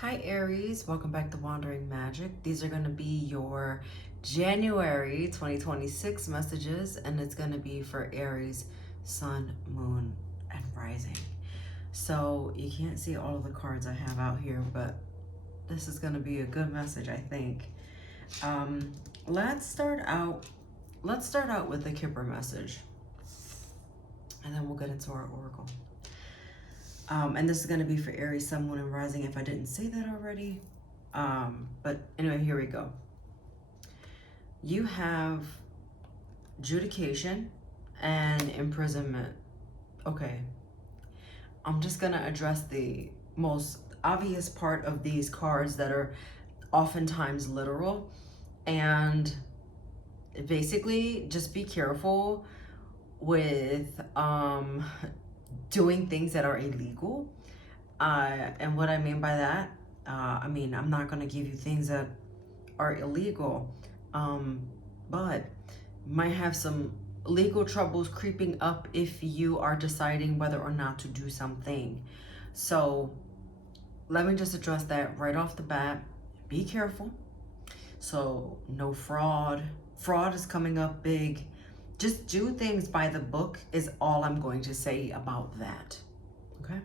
Hi Aries, welcome back to Wandering Magic. These are going to be your January 2026 messages, and it's going to be for Aries, Sun, Moon, and Rising. So you can't see all of the cards I have out here, but this is going to be a good message, I think. Let's start out with the Kipper message, and then we'll get into our oracle. And this is going to be for Aries, Sun, Moon, and Rising if I didn't say that already. But anyway, here we go. You have adjudication and imprisonment. Okay. I'm just going to address the most obvious part of these cards that are oftentimes literal. And basically, just be careful with doing things that are illegal. And what I mean by that, I'm not going to give you things that are illegal, but might have some legal troubles creeping up if you are deciding whether or not to do something. So let me just address that right off the bat. Be careful. So no fraud. Fraud is coming up big. Just do things by the book is all I'm going to say about that. Okay?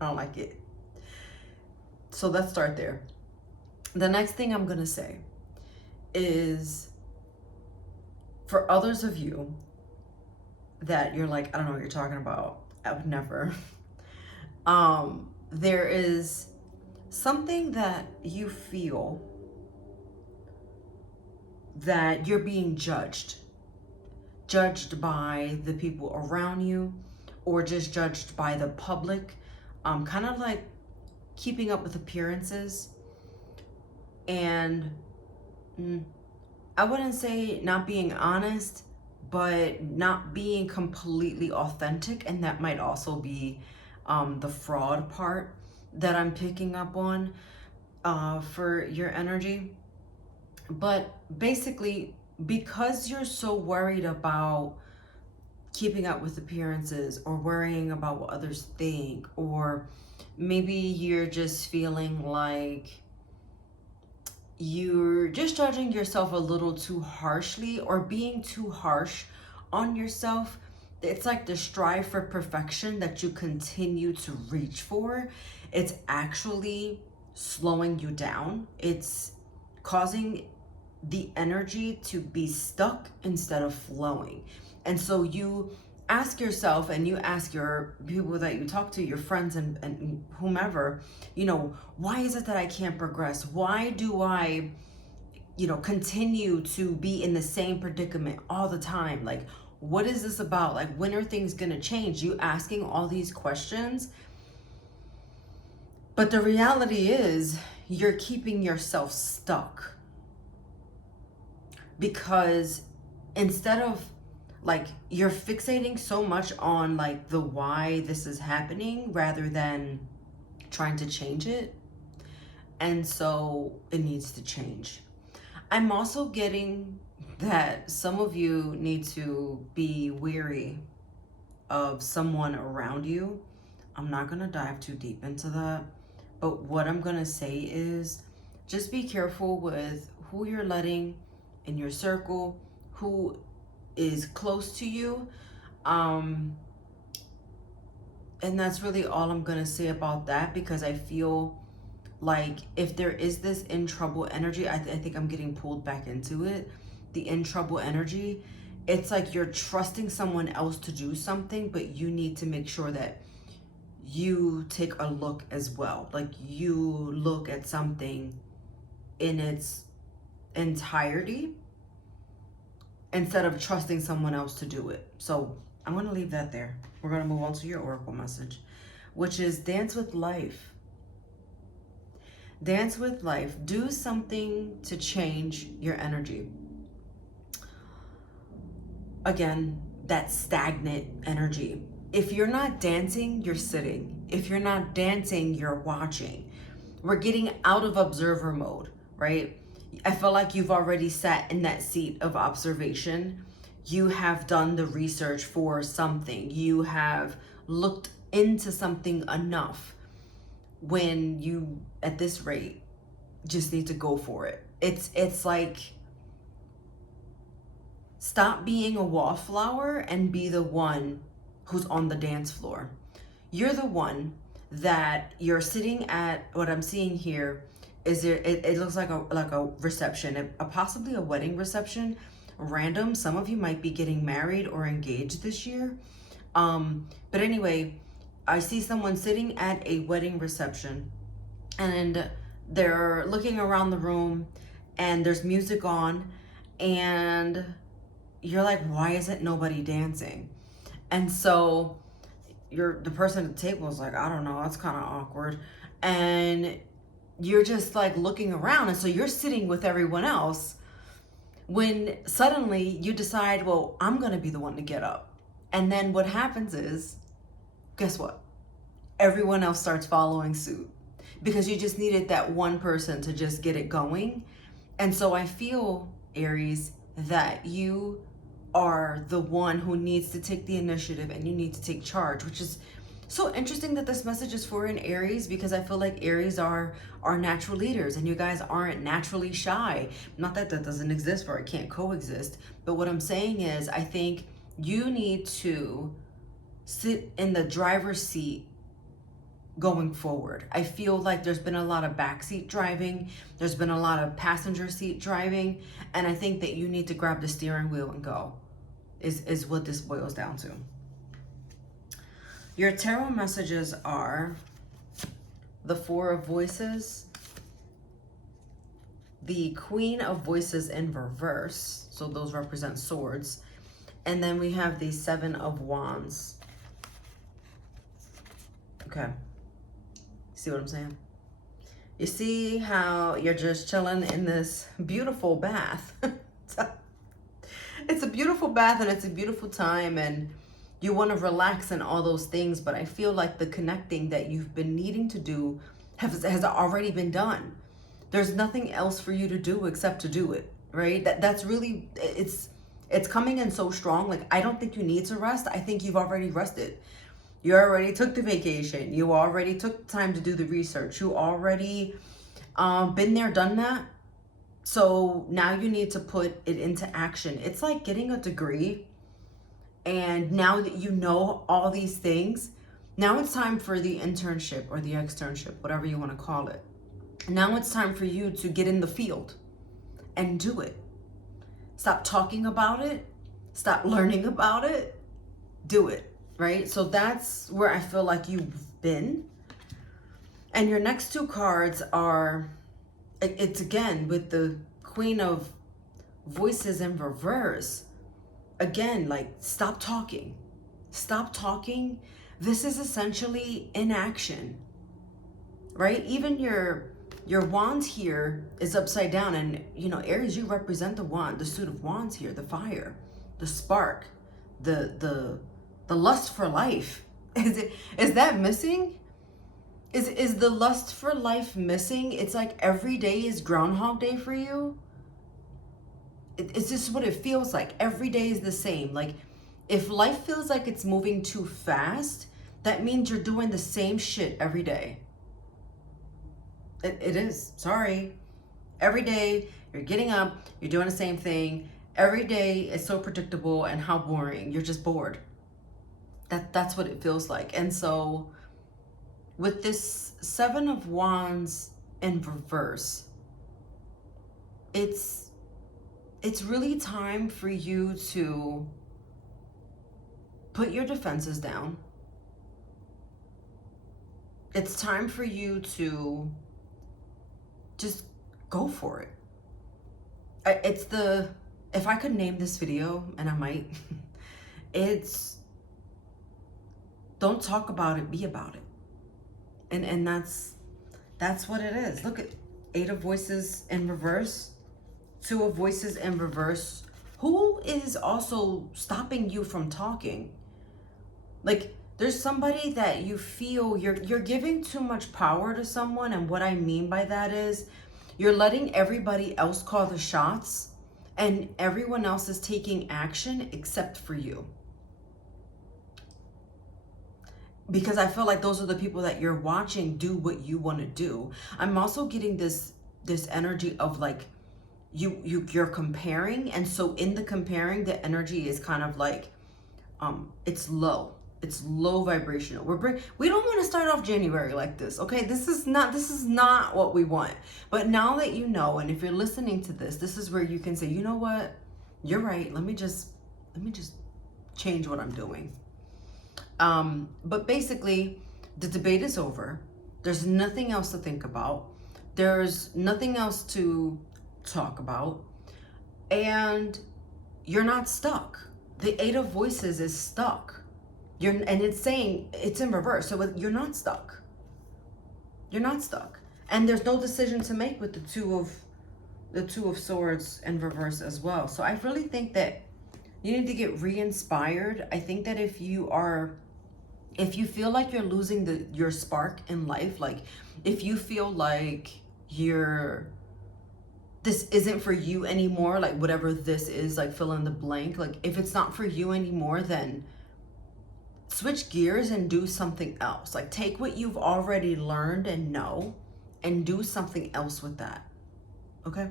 I don't like it. So let's start there. The next thing I'm going to say is for others of you that you're like, I don't know what you're talking about. I would never. There is something that you feel that you're being judged by the people around you, or just judged by the public, kind of like keeping up with appearances. And I wouldn't say not being honest, but not being completely authentic, and that might also be the fraud part that I'm picking up on for your energy. But basically, because you're so worried about keeping up with appearances, or worrying about what others think, or maybe you're just feeling like you're just judging yourself a little too harshly, or being too harsh on yourself. It's like the strive for perfection that you continue to reach for. It's actually slowing you down. It's causing the energy to be stuck instead of flowing. And so you ask yourself, and you ask your people that you talk to, your friends and whomever, why is it that I can't progress? Why do I, continue to be in the same predicament all the time? Like, what is this about? Like, when are things gonna change? You asking all these questions. But the reality is you're keeping yourself stuck. Because instead of you're fixating so much on the why this is happening rather than trying to change it. And so it needs to change. I'm also getting that some of you need to be weary of someone around you. I'm not going to dive too deep into that. But what I'm going to say is just be careful with who you're letting in your circle, who is close to you. And that's really all I'm going to say about that, because I feel like if there is this in trouble energy, I think I'm getting pulled back into it. The in trouble energy, it's like you're trusting someone else to do something, but you need to make sure that you take a look as well. Like, you look at something in its entirety instead of trusting someone else to do it. So I'm going to leave that there. We're going to move on to your oracle message, which is dance with life. Dance with life. Do something to change your energy. Again, that stagnant energy. If you're not dancing, you're sitting. If you're not dancing, you're watching. We're getting out of observer mode, right? I feel like you've already sat in that seat of observation. You have done the research for something. You have looked into something enough when you, at this rate, just need to go for it. It's like, stop being a wallflower and be the one who's on the dance floor. You're the one that you're sitting at. What I'm seeing here is it looks like a reception, possibly a wedding reception. Random. Some of you might be getting married or engaged this year. But anyway, I see someone sitting at a wedding reception, and they're looking around the room, and there's music on, and you're like, why isn't nobody dancing? And so the person at the table is like, I don't know, that's kind of awkward. And you're just like looking around, and so you're sitting with everyone else when suddenly you decide, well, I'm gonna be the one to get up. And then what happens is, guess what? Everyone else starts following suit, because you just needed that one person to just get it going. And so I feel, Aries, that you are the one who needs to take the initiative, and you need to take charge, which is so interesting that this message is for an Aries, because I feel like Aries are natural leaders, and you guys aren't naturally shy. Not that that doesn't exist or it can't coexist, but what I'm saying is, I think you need to sit in the driver's seat going forward. I feel like there's been a lot of backseat driving, there's been a lot of passenger seat driving, and I think that you need to grab the steering wheel and go, is what this boils down to. Your tarot messages are the Four of Voices, the Queen of Voices in reverse, so those represent swords, and then we have the Seven of Wands. Okay, see what I'm saying? You see how you're just chilling in this beautiful bath. It's a beautiful bath, and it's a beautiful time, and you want to relax and all those things, but I feel like the connecting that you've been needing to do has already been done. There's nothing else for you to do except to do it, right? That's really, it's coming in so strong. Like, I don't think you need to rest. I think you've already rested. You already took the vacation. You already took time to do the research. You already been there, done that. So now you need to put it into action. It's like getting a degree, and now that you know all these things, now it's time for the internship or the externship, whatever you want to call it. Now it's time for you to get in the field and do it. Stop talking about it. Stop learning about it. Do it, right? So that's where I feel like you've been. And your next two cards are, it's again with the Queen of Voices in reverse. Again, like, stop talking. Stop talking. This is essentially inaction, right? Even your wand here is upside down, and you know, Aries, you represent the wand, the suit of wands here, the fire, the spark, the lust for life. Is that missing? Is the lust for life missing? It's like every day is Groundhog Day for you. It's just what it feels like. Every day is the same. Like, if life feels like it's moving too fast, that means you're doing the same shit every day. It is. Sorry. Every day you're getting up, you're doing the same thing. Every day is so predictable, and how boring. You're just bored. That's what it feels like. And so with this Seven of Wands in reverse, it's really time for you to put your defenses down. It's time for you to just go for it. If I could name this video, and I might, it's don't talk about it, be about it. And that's what it is. Look at Eight of Voices in reverse, Two of Voices in reverse. Who is also stopping you from talking? Like, there's somebody that you feel you're giving too much power to someone, and what I mean by that is you're letting everybody else call the shots, and everyone else is taking action except for you. because I feel like those are the people that you're watching do what you want to do. I'm also getting this energy of like you're comparing, and so in the comparing, the energy is kind of like it's low. It's low vibrational. We don't want to start off January like this, okay? This is not what we want. But now that you know, and if you're listening to this, this is where you can say, you know what? You're right. Let me just change what I'm doing. But basically, the debate is over. There's nothing else to think about. There's nothing else to talk about. And you're not stuck. The Eight of Voices is stuck. And it's saying, it's in reverse. So you're not stuck. You're not stuck. And there's no decision to make with the Two of Swords in reverse as well. So I really think that you need to get re-inspired. I think that if you feel like you're losing your spark in life, like if you feel like this isn't for you anymore, like whatever this is, like fill in the blank, like if it's not for you anymore, then switch gears and do something else. Like take what you've already learned and know and do something else with that. Okay?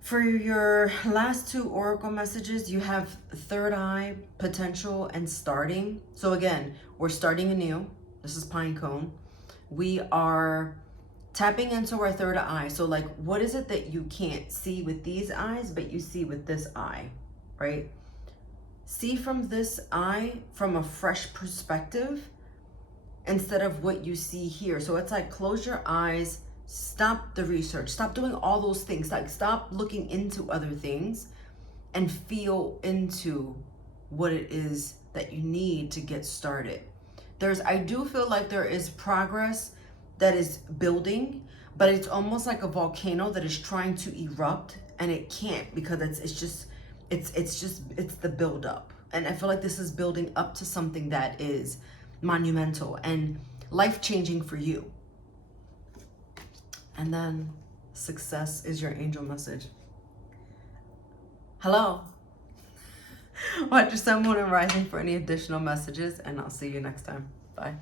For your last two oracle messages, you have third eye, potential, and starting. So again, we're starting anew. This is Pinecone. We are tapping into our third eye. So like, what is it that you can't see with these eyes, but you see with this eye, right? See from this eye from a fresh perspective instead of what you see here. So it's like, close your eyes, stop the research, stop doing all those things, like stop looking into other things and feel into what it is that you need to get started. I do feel like there is progress that is building, but it's almost like a volcano that is trying to erupt and it can't, because it's the buildup. And I feel like this is building up to something that is monumental and life-changing for you. And then success is your angel message. Hello. Watch your sun, moon, and rising for any additional messages, and I'll see you next time. Bye.